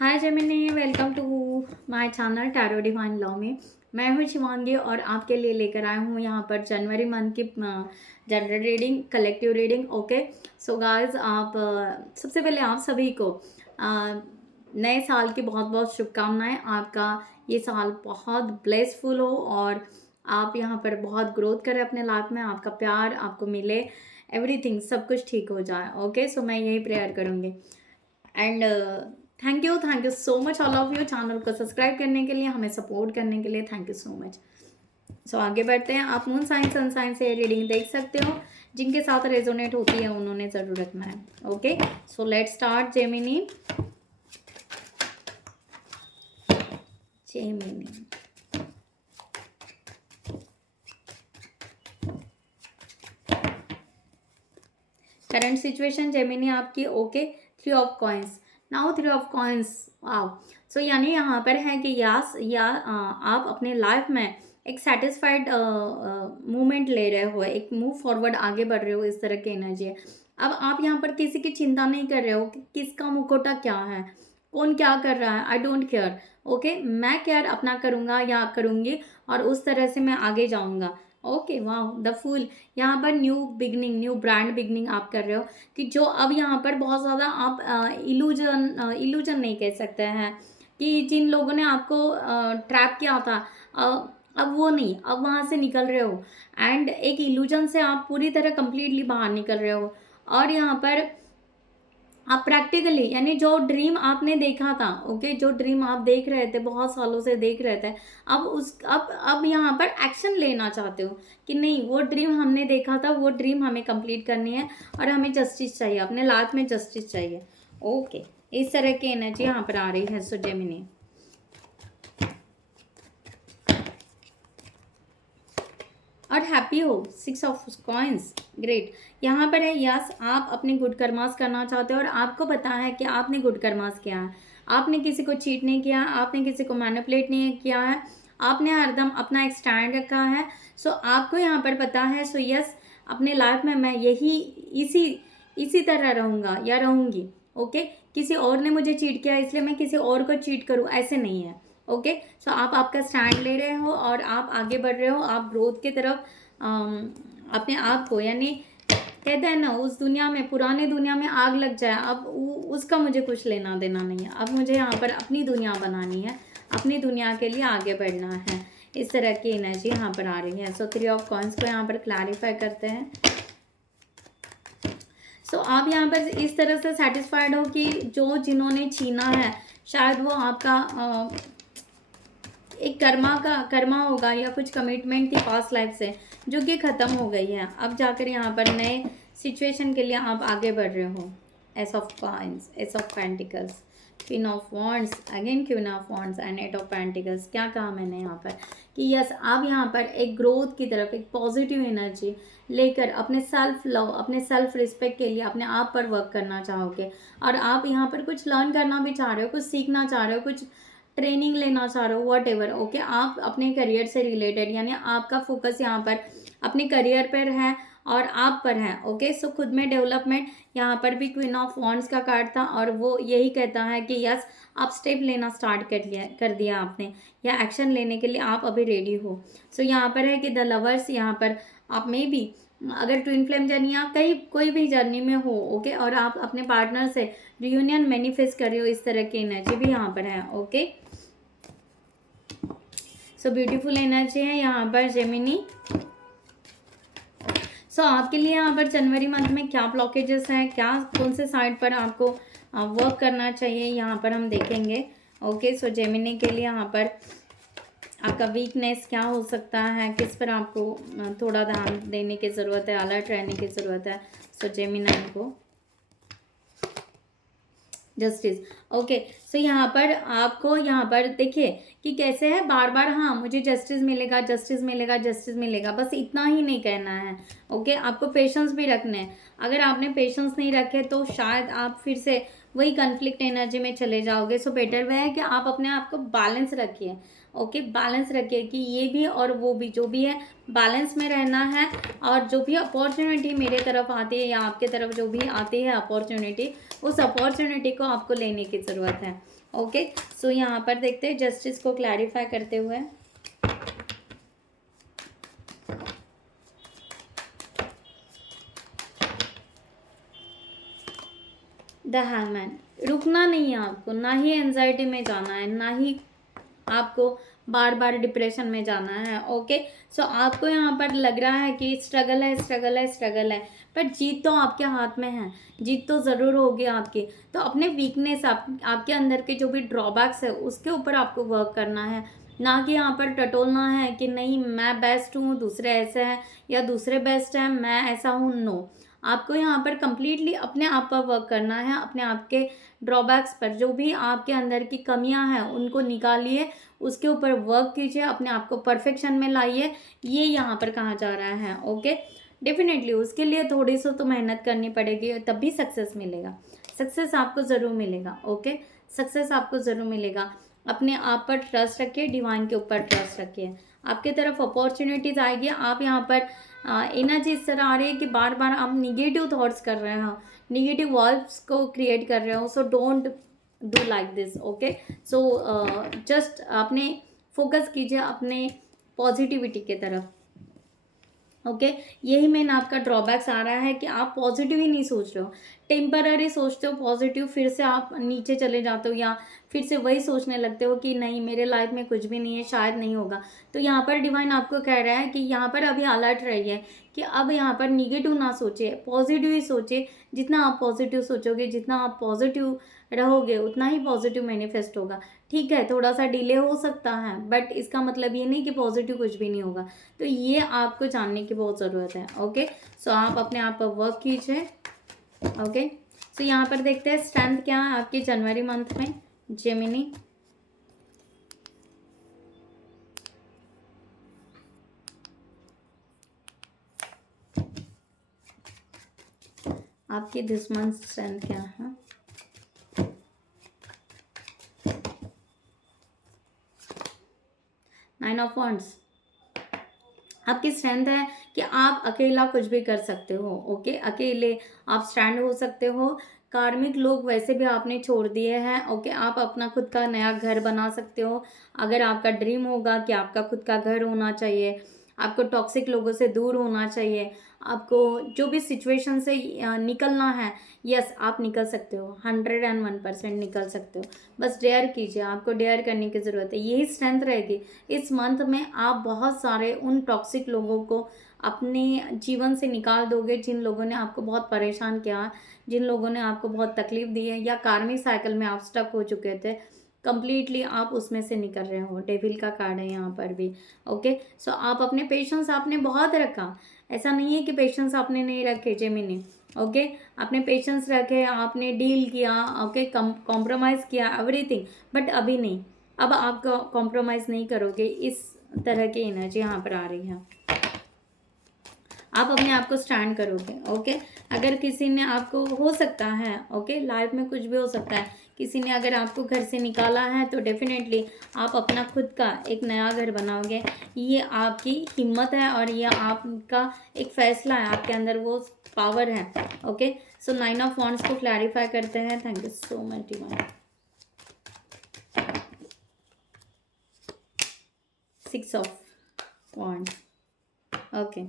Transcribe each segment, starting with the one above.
Hi Gemini, welcome to my channel tarot divine love में। मैं हूँ शिवांगी और आपके लिए लेकर आया हूँ यहाँ पर जनवरी मंथ की general reading, collective reading. Okay so guys, आप सबसे पहले आप सभी को नए साल की बहुत बहुत शुभकामनाएं। आपका ये साल बहुत ब्लेसफुल हो और आप यहाँ पर बहुत ग्रोथ करें अपने लाइफ में, आपका प्यार आपको मिले, एवरीथिंग सब कुछ ठीक हो जाए। ओके सो मैं यही प्रेयर करूँगी and thank you so much all of you channel को सब्सक्राइब करने के लिए, हमें सपोर्ट करने के लिए। Thank you so much. So आगे बढ़ते हैं। आप मून साइन सन साइन से रीडिंग देख सकते हो, जिनके साथ रेजोनेट होती है उन्होंने ज़रूर रखना है। Okay so let's start. Gemini Gemini current situation Gemini आपकी। Okay, 3 of coins. Now 3 of coins, wow. So यानी यहाँ पर है कि आप अपने लाइफ में एक सेटिस्फाइड मूवमेंट ले रहे हो, एक मूव फॉरवर्ड आगे बढ़ रहे हो, इस तरह की एनर्जी है। अब आप यहाँ पर किसी की चिंता नहीं कर रहे हो कि किसका मुखौटा क्या है, कौन क्या कर रहा है। I don't care. ओके, मैं केयर अपना करूँगा या करूँगी और उस तरह से मैं आगे जाऊँगा। ओके वाह, द फूल। यहाँ पर new beginning, new brand beginning आप कर रहे हो कि जो अब यहाँ पर बहुत ज़्यादा आप इल्यूजन नहीं कह सकते हैं कि जिन लोगों ने आपको ट्रैप किया था, अब वो नहीं, अब वहाँ से निकल रहे हो एंड एक इल्यूजन से आप पूरी तरह कंप्लीटली बाहर निकल रहे हो। और यहाँ पर आप प्रैक्टिकली यानी जो ड्रीम आपने देखा था, ओके, जो ड्रीम आप देख रहे थे, बहुत सालों से देख रहे थे, अब यहाँ पर एक्शन लेना चाहते हो कि नहीं, वो ड्रीम हमने देखा था, वो ड्रीम हमें कंप्लीट करनी है और हमें जस्टिस चाहिए, अपने लाइफ में जस्टिस चाहिए। ओके, इस तरह की एनर्जी यहाँ पर आ रही है। सो जेमिनी और हैप्पी हो। 6 ऑफ कॉइंस, ग्रेट। यहाँ पर है यस, आप अपने गुड कर्मास करना चाहते हो और आपको पता है कि आपने गुड कर्मास किया है। आपने किसी को चीट नहीं किया, आपने किसी को मैनिपुलेट नहीं किया है, आपने हरदम अपना एक स्टैंड रखा है। सो आपको यहाँ पर पता है। सो यस, अपने लाइफ में मैं यही इसी इसी तरह रहूँगा या रहूँगी। ओके, किसी और ने मुझे चीट किया इसलिए मैं किसी और को चीट करूँ, ऐसे नहीं है। ओके सो आप आपका स्टैंड ले रहे हो और आप आगे बढ़ रहे हो, आप ग्रोथ की तरफ अपने आप को, यानी कहते हैं ना, उस दुनिया में, पुराने दुनिया में आग लग जाए, अब उसका मुझे कुछ लेना देना नहीं है। अब मुझे यहाँ पर अपनी दुनिया बनानी है, अपनी दुनिया के लिए आगे बढ़ना है। इस तरह की एनर्जी यहाँ पर आ रही है। सो 3 ऑफ कॉइंस को यहाँ पर क्लैरिफाई करते हैं। सो आप यहाँ पर इस तरह से सेटिस्फाइड हो कि जो जिन्होंने छीना है, शायद वो आपका एक कर्मा होगा या कुछ कमिटमेंट थी पास्ट लाइफ से जो कि ख़त्म हो गई है। अब जाकर यहाँ पर नए सिचुएशन के लिए आप आगे बढ़ रहे हो। S of coins, S of pentacles, queen of wands, again queen of wands and 8 of pentacles. क्या कहा मैंने यहाँ पर कि यस, आप यहाँ पर एक ग्रोथ की तरफ, एक पॉजिटिव एनर्जी लेकर अपने सेल्फ लव, अपने सेल्फ रिस्पेक्ट के लिए अपने आप पर वर्क करना चाहोगे और आप यहाँ पर कुछ लर्न करना भी चाह रहे हो, कुछ सीखना चाह रहे हो, कुछ ट्रेनिंग लेना चाह रहे हो, वॉट एवर। ओके, आप अपने करियर से रिलेटेड, यानी आपका फोकस यहाँ पर अपने करियर पर है और आप पर है। ओके सो खुद में डेवलपमेंट, यहाँ पर भी क्वीन ऑफ वॉन्ड्स का कार्ड था और वो यही कहता है कि यस, आप स्टेप लेना स्टार्ट कर दिया आपने, या एक्शन लेने के लिए आप अभी रेडी हो। सो यहाँ पर है कि द लवर्स, यहाँ पर आप में भी अगर ट्विन फ्लेम जर्नी या कहीं कोई भी जर्नी में हो, ओके, और आप अपने पार्टनर से रियूनियन मैनिफेस्ट कर रहे हो, इस तरह की एनर्जी भी यहाँ पर है। ओके सो ब्यूटीफुल एनर्जी है यहाँ पर जेमिनी। सो आपके लिए यहाँ पर जनवरी मंथ में क्या ब्लॉकेजेस हैं, क्या कौन से साइड पर आपको वर्क करना चाहिए, यहाँ पर हम देखेंगे। ओके सो जेमिनी के लिए यहाँ पर आपका वीकनेस क्या हो सकता है, किस पर आपको थोड़ा ध्यान देने की ज़रूरत है, अलर्ट रहने की ज़रूरत है। सो जेमिनी को जस्टिस। ओके सो यहाँ पर आपको, यहाँ पर देखिए कि कैसे है, बार बार हाँ मुझे जस्टिस मिलेगा, जस्टिस मिलेगा, जस्टिस मिलेगा, बस इतना ही नहीं कहना है। ओके, आपको पेशेंस भी रखने हैं। अगर आपने पेशेंस नहीं रखे तो शायद आप फिर से वही कन्फ्लिक्ट एनर्जी में चले जाओगे। सो बेटर वे है कि आप अपने आप को बैलेंस रखिए। ओके, बैलेंस रखिए कि ये भी और वो भी, जो भी है बैलेंस में रहना है। और जो भी अपॉर्चुनिटी मेरे तरफ आती है या आपके तरफ जो भी आती है अपॉर्चुनिटी, उस अपॉर्चुनिटी को आपको लेने की ज़रूरत है। ओके, सो यहाँ पर देखते हैं जस्टिस को क्लैरिफाई करते हुए। द हैंगमैन, रुकना नहीं है आपको, ना ही एंजाइटी में जाना है, ना ही आपको बार बार डिप्रेशन में जाना है। ओके, सो आपको यहाँ पर लग रहा है कि स्ट्रगल है, स्ट्रगल है, स्ट्रगल है, पर जीत तो आपके हाथ में है, जीत तो ज़रूर होगी आपकी। तो अपने वीकनेस, आपके अंदर के जो भी ड्रॉबैक्स है उसके ऊपर आपको वर्क करना है, ना कि यहाँ पर टटोलना है कि नहीं मैं बेस्ट हूँ, दूसरे ऐसे हैं, या दूसरे बेस्ट हैं, मैं ऐसा हूँ। नो, आपको यहाँ पर कंप्लीटली अपने आप पर वर्क करना है, अपने आप के ड्रॉबैक्स पर, जो भी आपके अंदर की कमियां हैं उनको निकालिए, उसके ऊपर वर्क कीजिए, अपने आप को परफेक्शन में लाइए, ये यहाँ पर कहा जा रहा है। ओके, डेफिनेटली उसके लिए थोड़ी सी तो मेहनत करनी पड़ेगी, तब भी सक्सेस मिलेगा, सक्सेस आपको ज़रूर मिलेगा। ओके, सक्सेस आपको ज़रूर मिलेगा। अपने आप पर ट्रस्ट रखिए, डिवाइन के ऊपर ट्रस्ट रखिए, आपके तरफ अपॉर्चुनिटीज़ आएगी। आप यहाँ पर एनर्जी इस तरह आ रही है कि बार बार आप निगेटिव थॉट्स कर रहे हो, निगेटिव वर्ड्स को क्रिएट कर रहे हो, so don't do like this. Okay, so just अपने फोकस कीजिए अपने पॉजिटिविटी के तरफ। ओके, यही मेन आपका ड्रॉबैक्स आ रहा है कि आप पॉजिटिव ही नहीं सोच रहे हो, टेम्पररी सोचते हो पॉजिटिव, फिर से आप नीचे चले जाते हो या फिर से वही सोचने लगते हो कि नहीं मेरे लाइफ में कुछ भी नहीं है, शायद नहीं होगा। तो यहाँ पर डिवाइन आपको कह रहा है कि यहाँ पर अभी अलर्ट रहिए कि अब यहाँ पर निगेटिव ना सोचिए, पॉजिटिव ही सोचिए। जितना आप पॉजिटिव सोचोगे, जितना आप पॉजिटिव रहोगे, उतना ही पॉजिटिव मैनिफेस्ट होगा। ठीक है, थोड़ा सा डिले हो सकता है, बट इसका मतलब ये नहीं कि पॉजिटिव कुछ भी नहीं होगा। तो ये आपको जानने की बहुत ज़रूरत है। ओके, सो आप अपने आप पर वर्क कीजिए। ओके, सो यहाँ पर देखते हैं स्ट्रेंथ क्या है आपकी जनवरी मंथ में, जेमिनी। आपकी दिस मंथ स्ट्रेंथ क्या है? नाइन ऑफ वॉन्ड्स, आपकी स्ट्रेंथ है कि आप अकेला कुछ भी कर सकते हो। ओके, अकेले आप स्टैंड हो सकते हो। कार्मिक लोग वैसे भी आपने छोड़ दिए हैं। ओके, आप अपना खुद का नया घर बना सकते हो। अगर आपका ड्रीम होगा कि आपका खुद का घर होना चाहिए, आपको टॉक्सिक लोगों से दूर होना चाहिए, आपको जो भी सिचुएशन से निकलना है, यस आप निकल सकते हो, 101% निकल सकते हो। बस डेयर कीजिए, आपको डेयर करने की ज़रूरत है, यही स्ट्रेंथ रहेगी। इस मंथ में आप बहुत सारे उन टॉक्सिक लोगों को अपने जीवन से निकाल दोगे जिन लोगों ने आपको बहुत परेशान किया, जिन लोगों ने आपको बहुत तकलीफ दी है, या कार्मिक साइकिल में आप स्टक हो चुके थे, कंप्लीटली आप उसमें से निकल रहे हो। डेविल का कार्ड है यहाँ पर भी। ओके, सो आप अपने पेशेंस आपने बहुत रखा, ऐसा नहीं है कि पेशेंस आपने नहीं रखे जेमिनी। ओके, आपने पेशेंस रखे, आपने डील किया, ओके, कॉम्प्रोमाइज़ किया एवरीथिंग, बट अभी नहीं, अब आप कॉम्प्रोमाइज़ नहीं करोगे। इस तरह की एनर्जी यहाँ पर आ रही है, आप अपने आप को स्टैंड करोगे। ओके, अगर किसी ने आपको, हो सकता है, ओके, लाइफ में कुछ भी हो सकता है, किसी ने अगर आपको घर से निकाला है तो डेफिनेटली आप अपना खुद का एक नया घर बनाओगे। ये आपकी हिम्मत है और ये आपका एक फैसला है, आपके अंदर वो पावर है। Okay, so nine of wands को क्लैरिफाई करते हैं। Thank you so much divine. 6 of wands. Okay,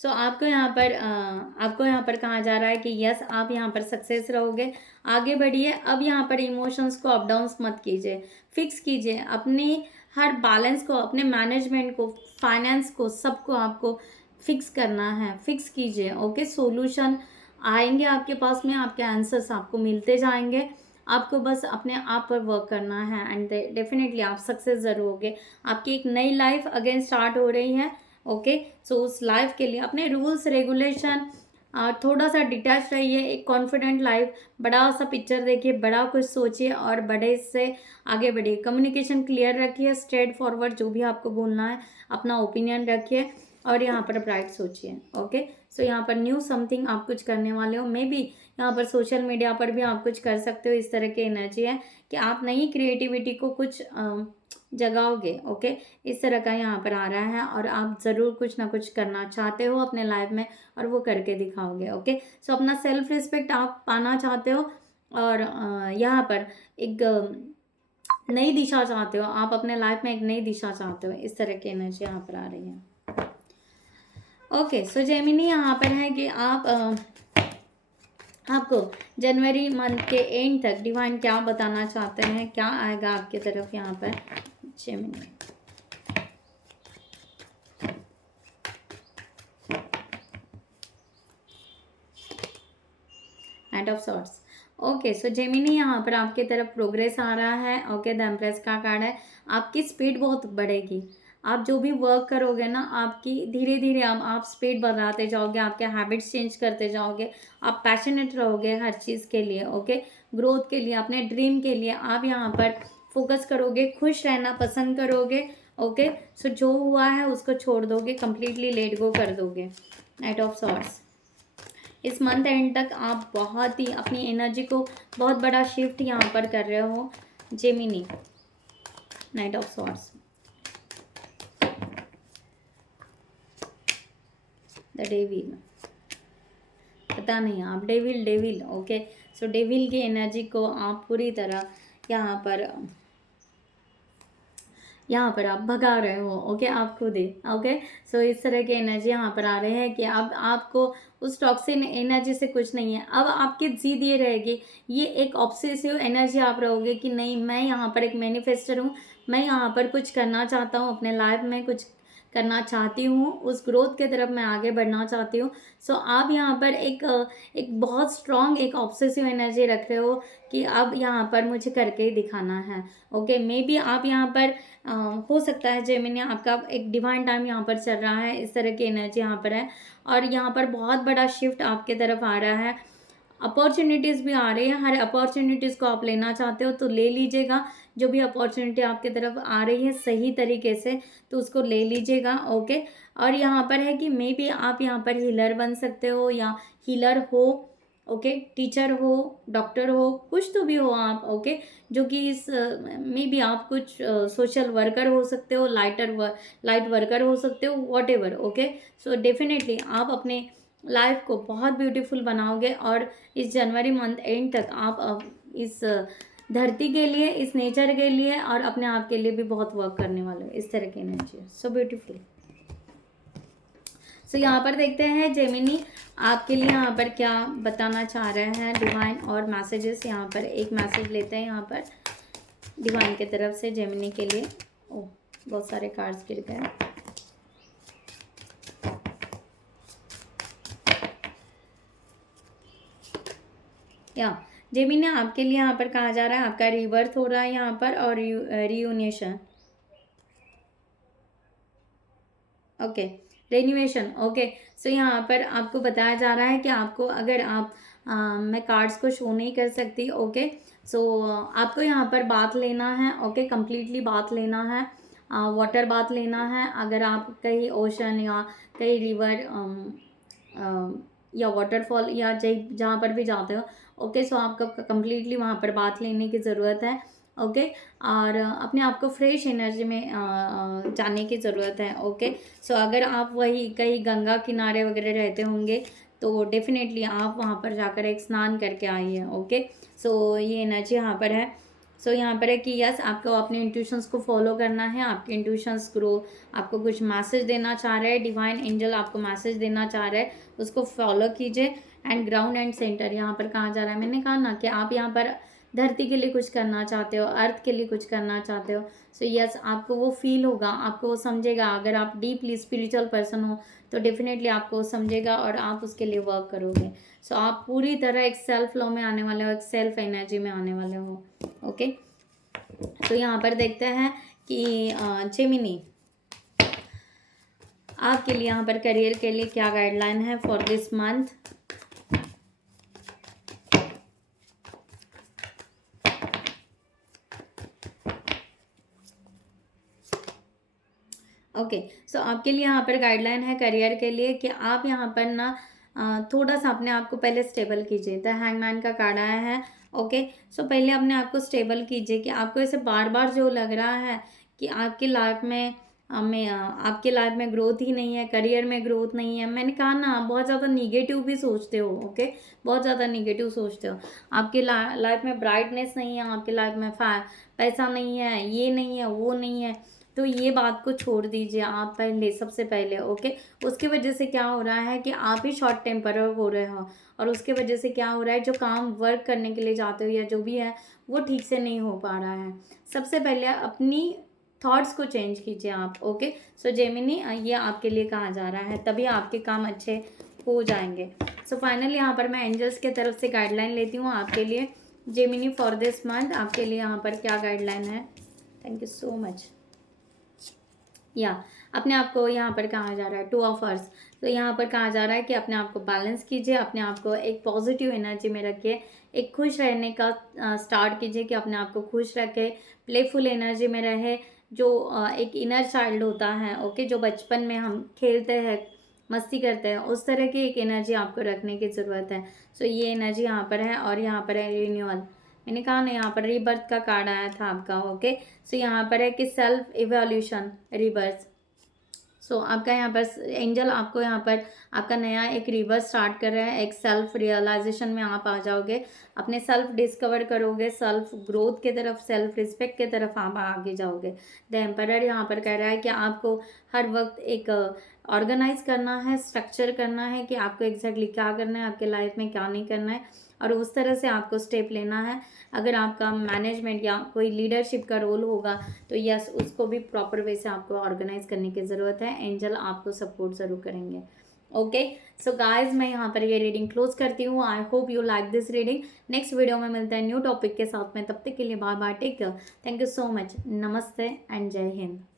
so आपको यहाँ पर कहा जा रहा है कि यस आप यहाँ पर सक्सेस रहोगे, आगे बढ़िए। अब यहाँ पर इमोशंस को अप डाउन्स मत कीजिए, फिक्स कीजिए अपने हर बैलेंस को, अपने मैनेजमेंट को, फाइनेंस को, सबको आपको फिक्स करना है, फिक्स कीजिए। ओके, सॉल्यूशन आएंगे आपके पास में, आपके आंसर्स आपको मिलते जाएंगे, आपको बस अपने आप पर वर्क करना है एंड डेफिनेटली आप सक्सेस ज़रूर होगे। आपकी एक नई लाइफ अगेन स्टार्ट हो रही है। ओके, सो उस लाइफ के लिए अपने रूल्स रेगुलेशन, थोड़ा सा डिटैच रहिए, एक कॉन्फिडेंट लाइफ, बड़ा सा पिक्चर देखिए, बड़ा कुछ सोचिए और बड़े से आगे बढ़िए। कम्युनिकेशन क्लियर रखिए, स्ट्रेट फॉरवर्ड जो भी आपको बोलना है, अपना ओपिनियन रखिए और यहाँ पर ब्राइट सोचिए। ओके, सो यहाँ पर न्यू समथिंग आप कुछ करने वाले हो, मे बी यहाँ पर सोशल मीडिया पर भी आप कुछ कर सकते हो। इस तरह की एनर्जी है कि आप नई क्रिएटिविटी को कुछ जगाओगे। ओके, इस तरह का यहाँ पर आ रहा है, और आप ज़रूर कुछ ना कुछ करना चाहते हो अपने लाइफ में, और वो करके दिखाओगे। ओके, सो अपना सेल्फ रिस्पेक्ट आप पाना चाहते हो, और यहाँ पर एक नई दिशा चाहते हो, आप अपने लाइफ में एक नई दिशा चाहते हो। इस तरह की एनर्जी यहाँ पर आ रही है। ओके, सो जेमिनी यहाँ पर है कि आपको जनवरी मंथ के एंड तक डिवाइन क्या बताना चाहते हैं, क्या आएगा आपकी तरफ यहाँ पर Gemini. Knight of swords. Okay, so Gemini यहाँ पर आपकी तरफ प्रोग्रेस आ रहा है। ओके, द एम्प्रेस का कार्ड है। आपकी स्पीड बहुत बढ़ेगी। आप जो भी वर्क करोगे ना, आपकी धीरे धीरे आप स्पीड बढ़ाते जाओगे, आपके हैबिट्स चेंज करते जाओगे, आप पैशनेट रहोगे हर चीज़ के लिए। ओके, ग्रोथ के लिए, अपने ड्रीम के लिए आप यहाँ पर फोकस करोगे, खुश रहना पसंद करोगे। ओके, सो जो हुआ है उसको छोड़ दोगे, कंप्लीटली लेट गो कर दोगे। Knight of swords. इस मंथ एंड तक आप बहुत ही अपनी एनर्जी को बहुत बड़ा शिफ्ट यहाँ पर कर रहे हो Gemini. Knight of swords. The devil, पता नहीं आप डेविल। ओके, सो डेविल की एनर्जी को आप पूरी तरह यहाँ पर आप भगा रहे हो। ओके, आप खुद ही। ओके, सो इस तरह की एनर्जी यहाँ पर आ रहे हैं कि अब आपको उस टॉक्सिन एनर्जी से कुछ नहीं है। अब आपकी जिद ये रहेगी, ये एक ऑब्सेसिव एनर्जी आप रहोगे कि नहीं, मैं यहाँ पर एक मैनिफेस्टर हूँ, मैं यहाँ पर कुछ करना चाहता हूँ, अपने लाइफ में कुछ करना चाहती हूँ, उस ग्रोथ के तरफ मैं आगे बढ़ना चाहती हूँ। सो आप यहाँ पर एक बहुत स्ट्रॉन्ग एक ऑब्सेसिव एनर्जी रख रहे हो कि अब यहाँ पर मुझे करके ही दिखाना है। ओके, मे बी आप यहाँ पर हो सकता है जेमिनी आपका एक डिवाइन टाइम यहाँ पर चल रहा है, इस तरह की एनर्जी यहाँ पर है, और यहाँ पर बहुत बड़ा शिफ्ट आपके तरफ आ रहा है। अपॉर्चुनिटीज़ भी आ रही है, हर अपॉर्चुनिटीज़ को आप लेना चाहते हो तो ले लीजिएगा। जो भी अपॉर्चुनिटी आपके तरफ आ रही है सही तरीके से, तो उसको ले लीजिएगा। ओके, और यहाँ पर है कि मे बी आप यहाँ पर हीलर बन सकते हो, या हीलर हो। ओके, टीचर हो, डॉक्टर हो, कुछ तो भी हो आप। ओके, जो कि इस मे बी आप कुछ सोशल वर्कर हो सकते हो, लाइट वर्कर हो सकते हो, what ever. Okay, so definitely आप अपने लाइफ को बहुत ब्यूटीफुल बनाओगे, और इस जनवरी मंथ एंड तक आप इस धरती के लिए, इस नेचर के लिए, और अपने आप के लिए भी बहुत वर्क करने वाले हो। इस तरह की एनर्जी है, सो ब्यूटीफुल। सो यहाँ पर देखते हैं जेमिनी आपके लिए यहाँ पर क्या बताना चाह रहे हैं डिवाइन, और मैसेजेस यहाँ पर एक मैसेज लेते हैं यहाँ पर डिवाइन की तरफ से जेमिनी के लिए। ओह, बहुत सारे कार्ड्स गिर गए। या जेमिनी आपके लिए यहाँ पर कहा जा रहा है आपका रीबर्थ हो रहा है यहाँ पर, और रियूनियन। ओके, रेन्यूएशन। ओके, सो यहाँ पर आपको बताया जा रहा है कि आपको अगर आप मैं कार्ड्स को शो नहीं कर सकती। ओके, सो आपको यहाँ पर बात लेना है। ओके, कंप्लीटली बात लेना है, वाटर बात लेना है। अगर आप कहीं ओशन या कहीं रिवर या वाटरफॉल या जहाँ पर भी जाते हो, ओके, सो आपको कंप्लीटली वहाँ पर बात लेने की ज़रूरत है। ओके, और अपने आप को फ्रेश एनर्जी में जाने की ज़रूरत है। ओके, सो अगर आप वही कहीं गंगा किनारे वगैरह रहते होंगे तो डेफिनेटली आप वहाँ पर जाकर एक स्नान करके आइए। ओके, सो ये एनर्जी यहाँ पर है। सो यहाँ पर है कि यस, आपको अपने इंट्यूशंस को फॉलो करना है, आपके इंट्यूशंस ग्रो, आपको कुछ मैसेज देना चाह रहे हैं, डिवाइन एंजल आपको मैसेज देना चाह रहे हैं, उसको फॉलो कीजिए। एंड ग्राउंड एंड सेंटर यहाँ पर कहा जा रहा है, मैंने कहा ना कि आप यहाँ पर धरती के लिए कुछ करना चाहते हो, अर्थ के लिए कुछ करना चाहते हो। सो यस, आपको वो फील होगा, आपको वो समझेगा। अगर आप डीपली स्पिरिचुअल पर्सन हो तो डेफिनेटली आपको समझेगा, और आप उसके लिए वर्क करोगे। सो आप पूरी तरह एक सेल्फ फ्लो में आने वाले हो, एक सेल्फ एनर्जी में आने वाले हो। ओके, तो यहाँ पर देखते हैं कि जेमिनी आपके लिए यहाँ पर करियर के लिए क्या गाइडलाइन है फॉर दिस मंथ। ओके, सो आपके लिए यहाँ पर गाइडलाइन है करियर के लिए कि आप यहाँ पर ना थोड़ा सा अपने आप को पहले स्टेबल कीजिए। द हैंगमैन का कार्ड आया है। ओके। सो पहले अपने आप को स्टेबल कीजिए कि आपको ऐसे बार बार जो लग रहा है कि आपकी लाइफ में आपकी लाइफ में ग्रोथ ही नहीं है, करियर में ग्रोथ नहीं है। मैंने कहा ना, आप बहुत ज़्यादा निगेटिव भी सोचते हो। ओके, बहुत ज़्यादा निगेटिव सोचते हो। आपकी लाइफ में ब्राइटनेस नहीं है, आपकी लाइफ में पैसा नहीं है, ये नहीं है, वो नहीं है। तो ये बात को छोड़ दीजिए आप पहले, सबसे पहले। ओके, उसकी वजह से क्या हो रहा है कि आप ही शॉर्ट टेम्पर हो रहे हो, और उसके वजह से क्या हो रहा है, जो काम वर्क करने के लिए जाते हो या जो भी है वो ठीक से नहीं हो पा रहा है। सबसे पहले अपनी थॉट्स को चेंज कीजिए आप। ओके, सो जेमिनी ये आपके लिए कहा जा रहा है, तभी आपके काम अच्छे हो जाएंगे। सो फाइनली यहाँ पर मैं एंजल्स के तरफ से गाइडलाइन लेती हूँ आपके लिए। जेमिनी फॉर दिस मंथ आपके लिए यहाँ पर क्या गाइडलाइन है? Thank you so much. या अपने आप को यहाँ पर कहा जा रहा है 2 ऑफ अर्स। तो यहाँ पर कहा जा रहा है कि अपने आप को बैलेंस कीजिए, अपने आप को एक पॉजिटिव एनर्जी में रखिए, एक खुश रहने का स्टार्ट कीजिए कि अपने आप को खुश रखे, प्लेफुल एनर्जी में रहे। जो एक इनर चाइल्ड होता है, ओके, जो बचपन में हम खेलते हैं, मस्ती करते हैं, उस तरह की एक एनर्जी आपको रखने की ज़रूरत है। सो ये एनर्जी यहाँ पर है, और यहाँ पर है रिन्यूअल। मैंने कहा ना, यहाँ पर रीबर्थ का कार्ड आया था आपका। ओके, सो यहाँ पर है कि सेल्फ इवोल्यूशन, रीबर्थ। सो आपका यहाँ पर एंजल आपको यहाँ पर आपका नया एक रिवर्स स्टार्ट कर रहा है, एक सेल्फ रियलाइजेशन में आप आ जाओगे, अपने सेल्फ डिस्कवर करोगे, सेल्फ ग्रोथ के तरफ, सेल्फ रिस्पेक्ट के तरफ आप आगे जाओगे। द एम्परर यहाँ पर कह रहा है कि आपको हर वक्त एक ऑर्गेनाइज करना है, स्ट्रक्चर करना है कि आपको एग्जैक्टली क्या करना है, आपके लाइफ में क्या नहीं करना है, और उस तरह से आपको स्टेप लेना है। अगर आपका मैनेजमेंट या कोई लीडरशिप का रोल होगा तो यस, उसको भी प्रॉपर वे से आपको ऑर्गेनाइज करने की ज़रूरत है। एंजल आपको सपोर्ट ज़रूर करेंगे। ओके, सो गाइज मैं यहाँ पर ये रीडिंग क्लोज करती हूँ। I hope you like this reading. Next video में मिलते हैं न्यू टॉपिक के साथ में, तब तक के लिए bye bye, take care, thank you so much, नमस्ते एंड जय हिंद।